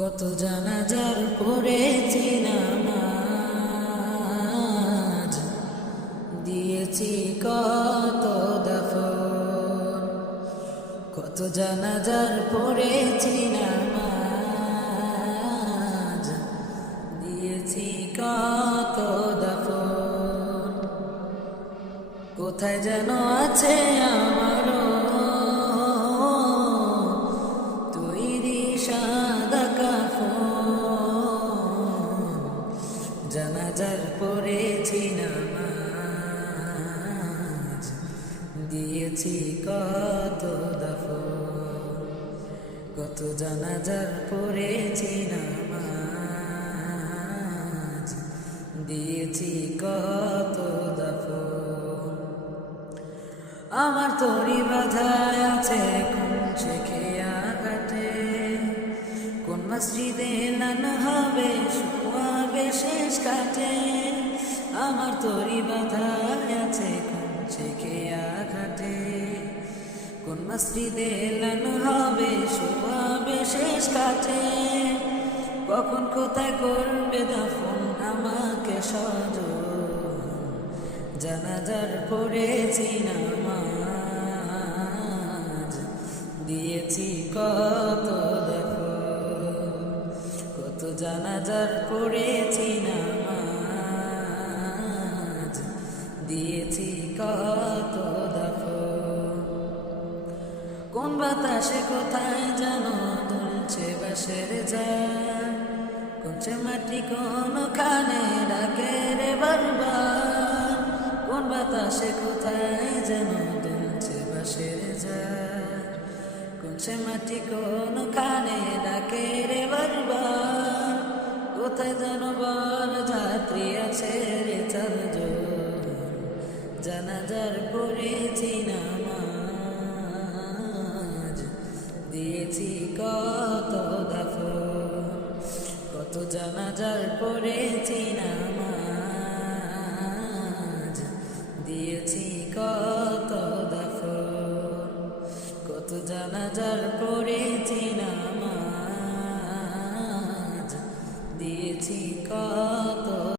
কত জানাজার পড়েছি নামাজ, দিয়েছি কত দাফন। কত জানাজার পড়েছি নামাজ, দিয়েছি কত দাফন। কোথায় যেন আছে আমারও তৈরি সাদা কাফন। জানাজার পড়েছি নামাজ, দিয়েছি কত দাফন। কত জানাজার পড়েছি নামাজ, দিয়েছি কত দাফন। আমার তরি বাধায় আছে কোন শেখেয়া ঘাটে, কোন মসজিদে লানো হবে শুয়াবে শেষ কাটে। আমার তরি বাধায় আছে কোন শেখেয়া ঘাটে, কোন মসজিদে লানো হবে শুয়াবে শেষ কাটে। কখন কোথায় করবে দাফন আমাকে সজন, জানাজার পড়েছি নামাজ, দিয়েছি কত দাফন। কত জানাজার পড়েছি নামাজ, দিয়েছি কত দাফন। কোন বাতাসে কোথায় জানো দুলছে বাঁশের ঝাড়, কোন সে মাটি কোনখানে ডাকে রে বারবার। কোন বাতাসে কোথায় যেন দুলছে বাঁশের ঝাড়, কোন সে মাটি কোনখানে ডাকে রে বারবার। কোথায় যেন বর যাত্রী আছে রে চারজন, জানাজার পড়েছি নামাজ, দিয়েছি কত দাফন। কত জানাজার পড়েছি নামাজ, দিয়েছি কত দাফন। কত জানাজার